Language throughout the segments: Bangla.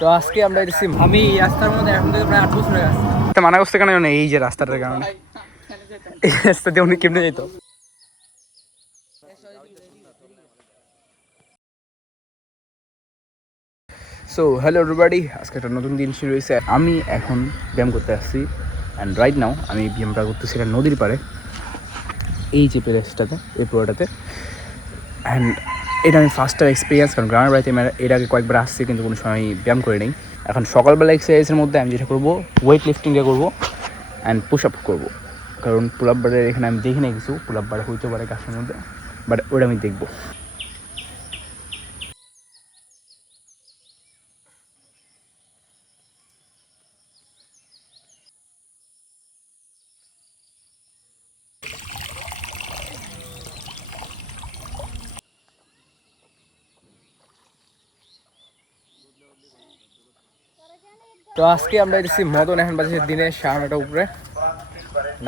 তো আজকে আমরা এসেছি, আমি এই রাস্তার মধ্যে এখন থেকে প্রায় 8 বছর হয়ে গেছে। তো মানা করছে কেন এই যে রাস্তাটার কারণে এই রাস্তা দিয়ে উনি কেমনে যেত। সো হ্যালো এভরিবডি, আজকে একটা নতুন দিন শুরু হয়েছে। আমি এখন ব্যায়াম করতে আসছি অ্যান্ড রাইট নাও আমি ব্যায়ামটা করতেছিলাম নদীর পাড়ে, এই যে প্লেসটাতে, এই পুরোটাতে। অ্যান্ড এটা আমি ফার্স্ট টাইম এক্সপিরিয়েন্স, কারণ গ্রামের বাড়িতে আমি এর আগে কয়েকবার আসছি কিন্তু কোনো সময় ব্যায়াম করে নিই। এখন সকালবেলা এক্সারসাইজের মধ্যে আমি যেটা করবো, ওয়েট লিফটিংটা করবো অ্যান্ড পুশ আপ করবো। কারণ পুল আপ বারের এখানে আমি দেখি না কিছু, পুল আপ বার হইতে পারে কাজের মধ্যে, বাট ওটা আমি দেখবো। তো আজকে আমরা এসেছি মদন, এখন বাজে দিনে 9:30টার উপরে।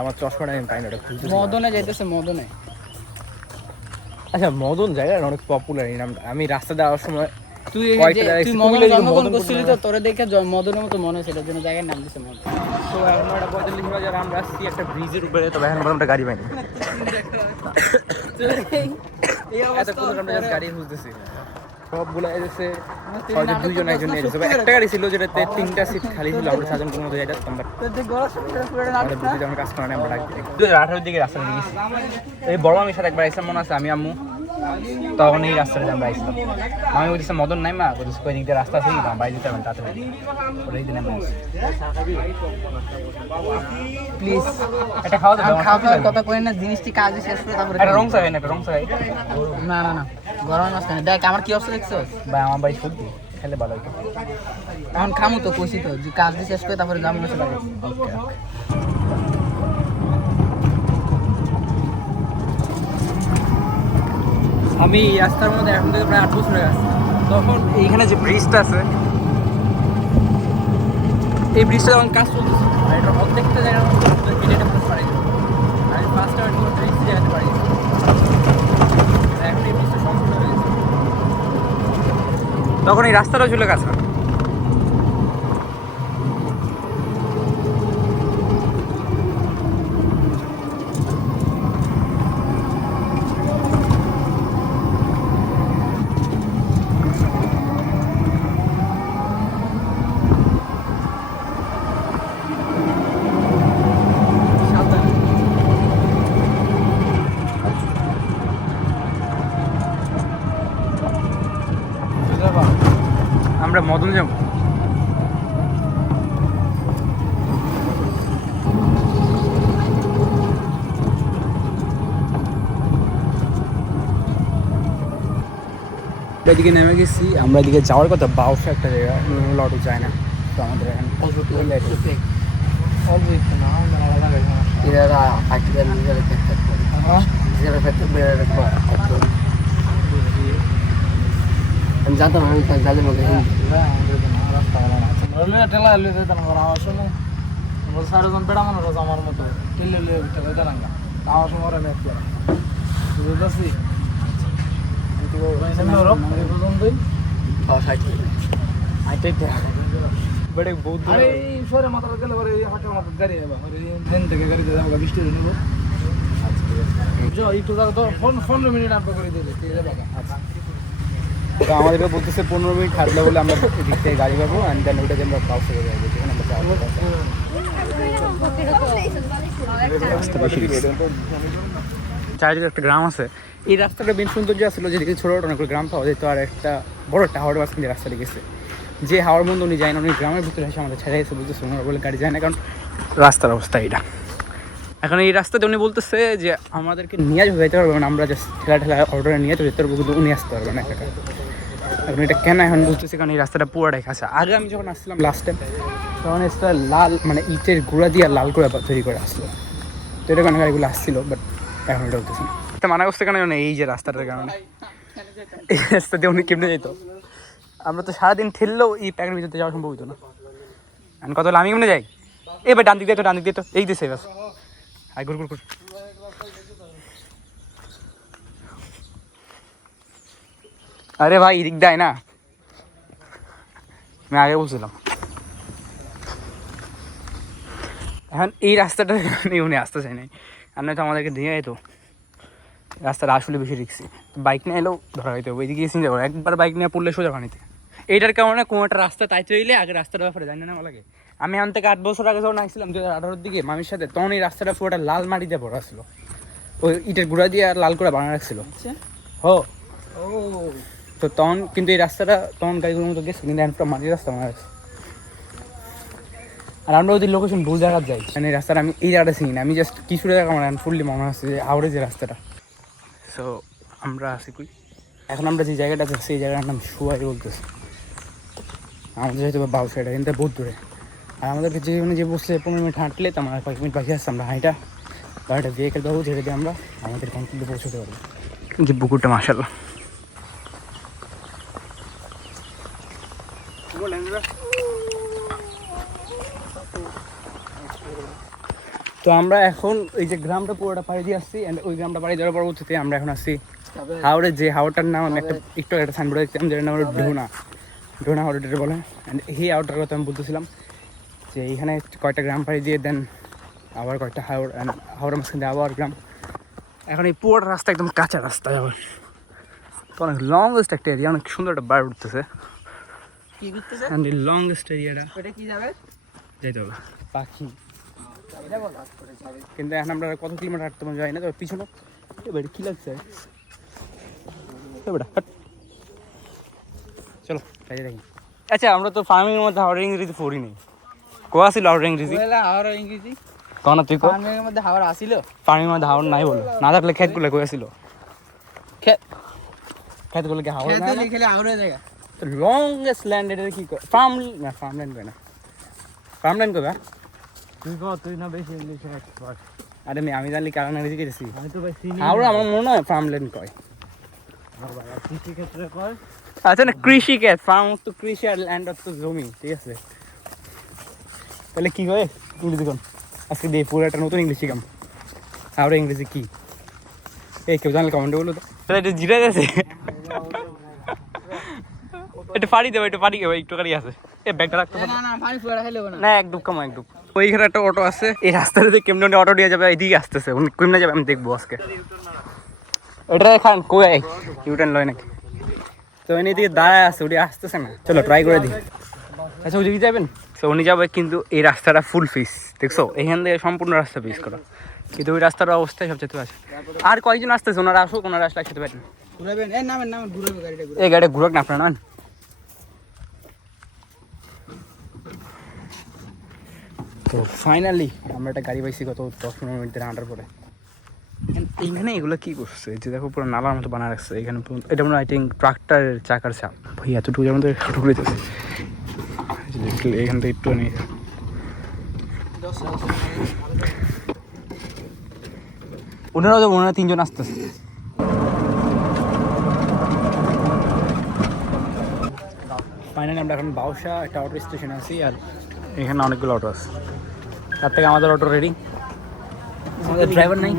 আমার চশমাটা আমি পাই না, ওটা খুলতে। মদনে যাইতেছে মদনে। আচ্ছা, মদন জায়গাটা অনেক পপুলার এই নামটা। আমি রাস্তা দেওয়ার সময় তুই মদনে জন্মগ্রহণ করছিলি তো, তোরে দেখে মদনের মতো মনে হয়েছে, জন্য জায়গার নাম দিছে মদন। তো এখন 9:45 বাজে, আমরা আসছি একটা ব্রিজের উপরে। তবে এখন আমরা গাড়ি পাইনি, গাড়ি খুঁজতেছি। সবগুলো এসেছে, হয়তো দুইজন একজন এসেছে। একটা গাড়ি ছিল যেটাতে 3টা সিট খালি ছিল, আমরা 7জন কোনো মতো যাইতাম। কাজ করানো আমরা 2018 দিকে রাস্তা গেছি। এই বড় মামির সাথে একবার আইসাম মনে আছে, আমি আম্মু তখন এই রাস্তাটা আমরা আইছিলাম। আমি বলছি মদন নাই মা, বলছি কই দিক দিয়ে রাস্তা আছে, বাইরে দিতে পারেন তাতে ওই দিন আমি প্লিজ এটা খাওয়া দাওয়া খাওয়ার কথা কই না, জিনিসটি কাজে শেষ করে তারপরে একটা রং চাই না, একটা রং চাই না না না গরম মাছ কেন দেখ আমার কি অবস্থা দেখছস ভাই। আমার বাড়ি সত্যি খেলে ভালো হতো। এখন খামু তো কইছি তো যে কাজ শেষ করে তারপরে দাম মেশে লাগে। ওকে আমি এই রাস্তার মধ্যে এখন থেকে প্রায় 8 বছর হয়ে গেছে। তখন এইখানে যে ব্রিজটা আছে, এই ব্রিজটা যখন কাজ চলতেছে, এটার প্রত্যেকটা জায়গার মধ্যে কেটে পারি। আমি ফার্স্ট টাইম ব্রিজ যেতে পারি, এখন এই ব্রিজটা সম্পূর্ণ হয়ে গেছে। তখন এই রাস্তাটা চলে গেছে। আমরা মদন যাবো। এদিকে নেমে গেছি আমরা, এদিকে যাওয়ার কথা বাউসা একটা জায়গা, অটো যায় না। তো আমাদের এখন আমি জানতাম আমি জানলে মধ্যে ঠেলা সারাজন বেড়া মানুষ আছে আমার মতো, ঠেলে আমার সময় বুঝতেছি আমাদেরকে বলতেছে 15 মিনিট হাঁটলে বলে আমরা এদিক থেকে গাড়ি পাবো, অ্যান্ড দেন ওইটা আমরা পাউসে যাবো, যেখানে আমরা চারিদিকে একটা গ্রাম আছে। এই রাস্তাটা বেশ সৌন্দর্য আসলো, যেদিকে ছোটো ছোটো অনেকগুলো গ্রাম পাওয়া যেত, আর একটা বড় একটা হাওড় বাস কিন্তু রাস্তাটা গেছে। যে হাওড় বন্ধ উনি যায় না, উনি গ্রামের ভিতরে এসে আমাদের ছেড়ে এসে বলতেছে ওনার বলে গাড়ি যায় না, কারণ রাস্তার অবস্থা এটা। এখন এই রাস্তাতে উনি বলতেছে যে আমাদেরকে নিয়ে যেতে পারবে না, আমরা জাস্ট ঠেলা অটোটা নিয়ে যেতে পারবো, কিন্তু উনি আসতে পারবে না একা। এখন এটা কেন এখন বুঝতেছি, কারণ এই রাস্তাটা পুরোটাই খাঁচা। আগে আমি যখন আসছিলাম লাস্ট টাইম, তখন এটা লাল, মানে ইটের গুঁড়া দিয়ে লাল করে তৈরি করে আসলো। তো এটা কারণে গাড়িগুলো আসছিলো, বাট এখন এটা হতেছে না। এটা মানা করছে কেন এই যে রাস্তাটার কারণে, এই রাস্তা দিয়ে উনি কেমনে যেত। আমরা তো সারাদিন ঠেললেও এই প্যাকের ভিতরে যাওয়া সম্ভব হতো না। এখন কত হলো, আমি কেমনে যাই? এবার ডান দিক দিয়ে তো, ডান দিক দিয়ে তো, এই দিছে বাস। হাই ঘুর ঘুর ঘুর। আরে ভাই এদিক দেয় না, আমি আগে বলছিলাম। এখন এই রাস্তাটা উনি আসতে চাই নাই, আর নয়তো আমাদেরকে দিয়ে যেত। রাস্তাটা আসলে বেশি রিক্সি, বাইক নিয়ে এলেও ধরা হইতে হবে, এদিকে চিন্তা করো একবার বাইক নিয়ে পড়লে সোজা পানিতে। এইটার কারণে কোনো একটা রাস্তা তাই চইলে আগে রাস্তাটা ব্যাপারে জানি না লাগে। আমি আন থেকে 8 বছর আগে যখন আসছিলাম 2018-র দিকে মামির সাথে, তখন এই রাস্তাটা পুরোটা লাল মাটি দিয়ে ভরা ছিল, ওই ইটের গুঁড়া দিয়ে আর লাল করে বানা রাখছিল। ও তো তখন কিন্তু এই রাস্তাটা তখন গাড়িগুলোর মতো গেছে, কিন্তু এখন পুরো মাটির রাস্তা মনে হচ্ছে। আর আমরা ওদের লোকেশন ভুল জায়গা যাই, মানে এই রাস্তাটা আমি এই জায়গাটা চিনি না, আমি জাস্ট কিছু জায়গা আমার ফুললি মনে হচ্ছে যে হাওড়ে যে রাস্তাটা। সো আমরা আসি কই, এখন আমরা যে জায়গাটা যাচ্ছি এই জায়গাটার নাম সুয়াই বলতেছি। আমাদের হয়তো বাউসা, এটা কিন্তু বহুত দূরে। আর আমাদেরকে যে মানে যে বসলে 15 মিনিট হাঁটলে তো আমরা কয়েক মিনিট বাকি আসছে, আমরা হাঁটা বা একটা ভেহিকেল পাবো যেটা দিয়ে আমরা আমাদের গন্তব্যে পৌঁছতে পারবো। যে পুকুরটা মাশাআল্লাহ। তো আমরা এখন এই যে গ্রামটা পুরোটা পাড়ি দিয়ে আসছি, অ্যান্ড ওই গ্রামটা পাড়ি দেওয়ার পরবর্তীতে আমরা এখন আসছি হাওড়ে। যে হাওড়টার নাম আমি একটু একটা সাইনবোর্ড দেখতাম, যেটার নাম হলো ঢোনা হাওড় বলে। অ্যান্ড এই হাওড়টার কথা আমি বলতেছিলাম যে এইখানে কয়েকটা গ্রাম পাড়ি দিয়ে দেন আবার কয়েকটা হাওড়, অ্যান্ড হাওড়ের মাঝখান দিয়ে আবার গ্রাম। এখন এই পুরোটা রাস্তা একদম কাঁচা রাস্তা যাবে, তো অনেক লংগেস্ট একটা এরিয়া, অনেক সুন্দর একটা বার্ড উঠতেছে। অ্যান্ড এই লংগেস্ট এরিয়াটা যাইতে হবে পাখি, কিন্তু এখন আমরা কত কিলোমিটার হাঁটতে যাই না। তবে পিছনে বেটা কি লাগছে, বেটা চলো তাই দেখি। আচ্ছা আমরা তো ফার্মিংয়ের মধ্যে হাওড়ের ইংরেজি পড়ি নি, কোয়া ছিল হাওড়ের ইংরেজি? হাওড়া ইংরেজি কনা তুই কো? ফার্মিংয়ের মধ্যে হাওড়া আসিল, ফার্মিংয়ের মধ্যে হাওড় নাই বলো, না থাকলে ক্ষেতগুলো কই ছিল? ক্ষেতগুলো কি হাওড় না? খেলে হাওড়া জায়গা তো লংগেস্ট ল্যান্ড এটা কি ফার্মল্যান্ড কয় না, ফার্মল্যান্ড কই বা? তুই না বেশি ইংলিশ এক্সপার্ট। আরে আমি জানলি কারণ ইংরেজি গেছি, আমি তো ভাই চিনি হাওড় আমার মনে হয় ফার্মল্যান্ড কয়। কৃষি ক্ষেত্রে কয়। আচ্ছা না, কৃষি ক্ষেত, ফার্ম তো কৃষি আর ল্যান্ড তো জমি, ঠিক আছে। তাহলে কি হয় ইংরেজি কোন? আজকে দিয়ে পুরো একটা নতুন ইংলিশ শিখাম। হাওড়ে ইংরেজি কি এই কেউ জানলে কমেন্টে বলো তো। তাহলে এটা জিরা আছে, এটা পাড়ি দেবো, এটা পাড়ি দেবো, একটু কারি আছে। এই ব্যাগটা রাখতে না না পানি ফুয়ারা খেলে না না, একদম কম একদম। ওইখানে একটা অটো আছে, এই রাস্তাটা দিয়ে কেমন অটো দিয়ে যাবে, এইদিকে আসতেছে, উনি কেমনে যাবে আমি দেখবো আজকে। এটা খান কই ইউটার্ন লয় নাকি? তো উনি এদিকে দাঁড়ায় আছে, উনি আসতেছে না, চলো ট্রাই করে দিই। আচ্ছা ওইদিকে যাবেন? তো উনি যাবে, কিন্তু এই রাস্তাটা ফুল ফিস, দেখছো এখান থেকে সম্পূর্ণ রাস্তা ফিস করা, কিন্তু ওই রাস্তার অবস্থায় সবচেয়ে আছে। আর কয়েকজন আসতেছে, ওনারা আসুক, ওনারা আসলে একসাথে পারেন। ঘুরাবেন এই নামেন ঘুরাবে গাড়িটা ঘুরাবে। এই গাড়িটা ঘুরাক না আপনারা নান। তো ফাইনালি আমরা একটা গাড়ি পাইছি গত 10-15 মিনিট ধরে হাঁটার পরে। এইখানে এগুলো কি করছে, যে দেখো পুরো নালার মতো বানা রাখছে এখানে। এটা মনে হয় আই থিঙ্ক ট্রাক্টরের চাকার চাপ ভাই, এতটুকু যেমন ঢুকে যেতেছে এখান থেকে একটু নেই। ওনারাও যাবো, ওনারা 3 জন আসতেছে। ফাইনালি আমরা এখন বাউসা একটা অটো স্টেশনে আছি, আর এখানে অনেকগুলো অটো আছে, তার থেকে আমাদের অটো রেডি। আমাদের ড্রাইভার নাই,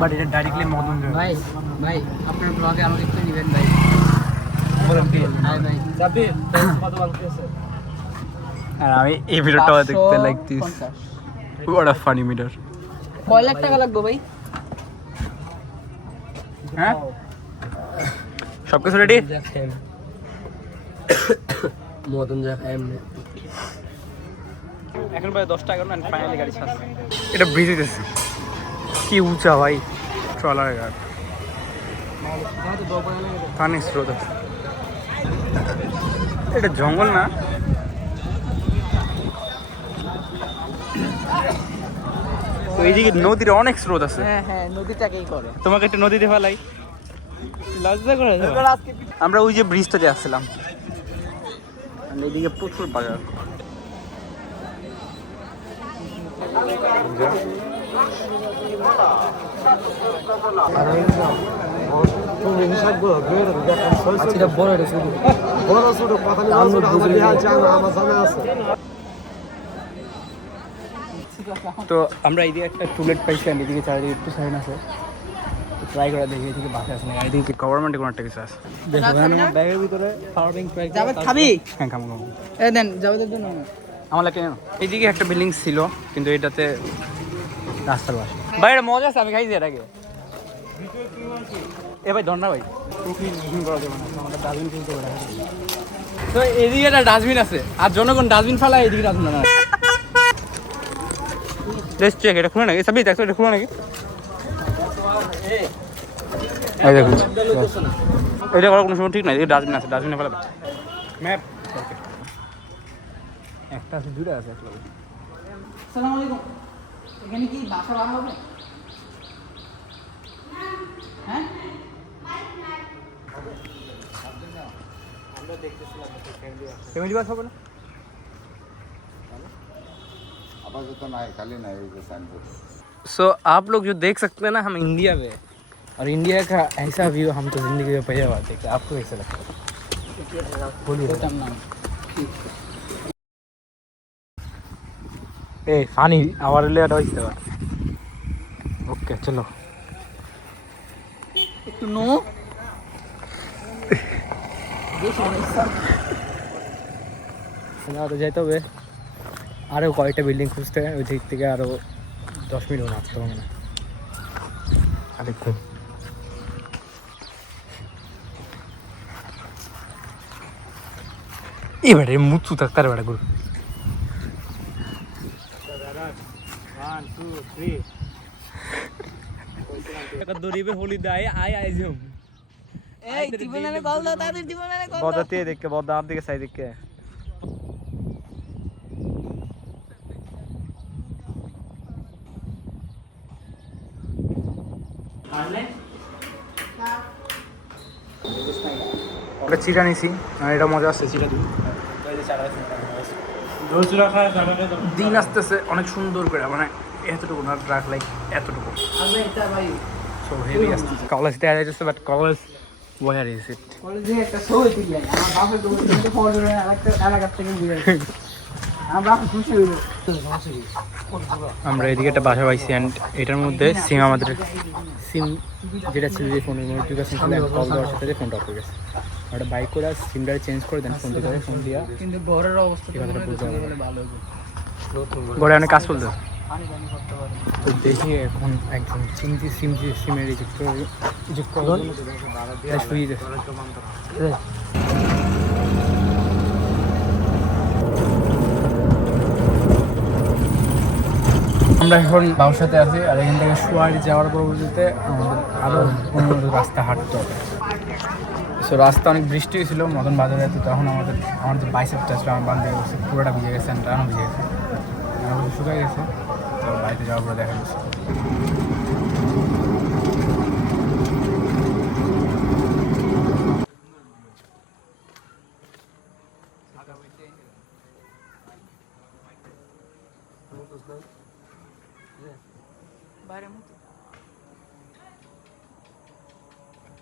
বাট এটা ডাইরেক্টলি মদন ভাই ভাই আপনার ব্লগে আমাকে একটু নেবেন ভাই। বলেন কি? হাই ভাই যাবি কত বাকি আছে? আর আমি এই ভিডিওটা দেখতে like this, what a funny matter. কয় লাখ টাকা লাগবে ভাই? হ্যাঁ সব কিছু রেডি। মদন যা এমনি এখন প্রায় 10টা 11 না, ফাইনালি গাড়ি ছাড়ছে। এটা ব্রিজ হইতেছে, কি উঁচা ভাই, ট্রলার ঘাট, পানির স্রোত আছে। এটা জঙ্গল না, তো এইদিকে নদীর অনেক স্রোত আছে। হ্যাঁ হ্যাঁ নদীটাকেই করে। তোমাকে একটা নদীতে ফেলাই, লজ্জা করে। আমরা ওই যে ব্রিজটাতে আসছিলাম, এইদিকে প্রচুর বাজার। তো আমরা এইদিকে একটা টুলেট পাইছিলাম, এদিকে চারিদিকে একটু সাইন আছে, ট্রাই করে দেখি এদিকে বাসা আছে না গাড়ি দিকে গভর্নমেন্টে কোনো একটা কিছু আছে দেখো এখানে আমার ব্যাগের ভিতরে পাওয়ার ব্যাংক ট্রাই যাবে খাবি হ্যাঁ খাবো খাবো এই দেন যাবে জন্য আমার লাগে এইদিকে একটা বিল্ডিং ছিল কিন্তু এটাতে রাস্তার পাশে ভাই এটা মজা আছে আমি খাইছি এর আগে এ ভাই ধন্যবাদ ভাই কুকিং করা যাবে না আমাদের ডাস্টবিন কিনতে হবে তো এদিকে একটা ডাস্টবিন আছে আর জনগণ ডাস্টবিন ফেলায় এদিকে ডাস্টবিন না লেটস চেক এটা খুলে নাকি সবই দেখো এটা খুলে নাকি এই দেখুন এটা করার কোনো সময় ঠিক নাই এই ডাস্টবিন আছে ডাস্টবিনে ফেলা ম্যাপ ওকে একটা আছে দুটো আছে একটা আসসালামু আলাইকুম এখানে কি বাসা ভাড়া হবে হ্যাঁ ফ্যামিলি বাস হবে না सो आप लोग जो देख सकते हैं ना हम इंडिया में और इंडिया का ऐसा व्यू हम तो जिंदगी में पहले बार देखते आपको कैसा लगता है बोलिए ए फानी आवार ले आडो इस बार ओके चलो একটু নো না তো যাইতে হবে আরও কয়েকটা বিল্ডিং খুঁজতে ওই দিক থেকে আরও 10 মিনিট আসতে হবে না আরেকটু এবারে মুচু থাকতার বেড়া গুলো 1 2 3 দড়িবে হোলি দাই আই আই জুম এই টিবনালে কল দাও তাদের টিবনালে কল দাও বদাতে দেখকে বদা আপ দিকে সাই দেখকে ওটা চিরা নিছি আর এটা মজা আসছে চিরা দিই দিন আসতেছে অনেক সুন্দর করে মানে এতটুকু না ট্রাক লাইক এতটুকু আবে এটা ভাই সো হেভি আসতেছে কলেজ দিয়ে আসতেছে but college war is it কলেজে একটা শো হইতে গিয়ে আমার বাপের দোকানে ফোন করে আরেকটা এলাকার থেকে দিয়ে আমার বাপ খুশি হইলো আমরা এদিকে একটা বাসা পাইছি অ্যান্ড এটার মধ্যে সিম আমাদের সিম যেটা ছিল যে ফোনের নোটিফিকেশন ছিল কল দেওয়ার সাথে ফোনটা অফ হয়ে গেছে ওটা বাইক করে সিমটা চেঞ্জ করে দেন ফোন দিতে ফোন দিয়া কিন্তু ঘরের অবস্থা কথাটা বুঝতে হবে ভালো হবে ঘরে অনেক কাজ চলতে পানি পানি করতে পারে তো দেখি এখন একজন সিমের রিজেক্ট করার জন্য শুয়ে যাচ্ছে আমরা এখন বাউসাতে আছি আর এখান থেকে সোয়ারি যাওয়ার পরবর্তীতে আমাদের আরও অন্য রাস্তা হাঁটতে হবে সো রাস্তা অনেক বৃষ্টি হয়েছিল মতন বাজারে তো তখন আমাদের যে বাইসেপটা ছিল আমার বান্ধব গেছে পুরোটা ভিজে গেছে টানও ভিজে গেছে আমার শুকাই গেছে তো বাড়িতে যাওয়ার পরে দেখা গেছে বাইরে মতো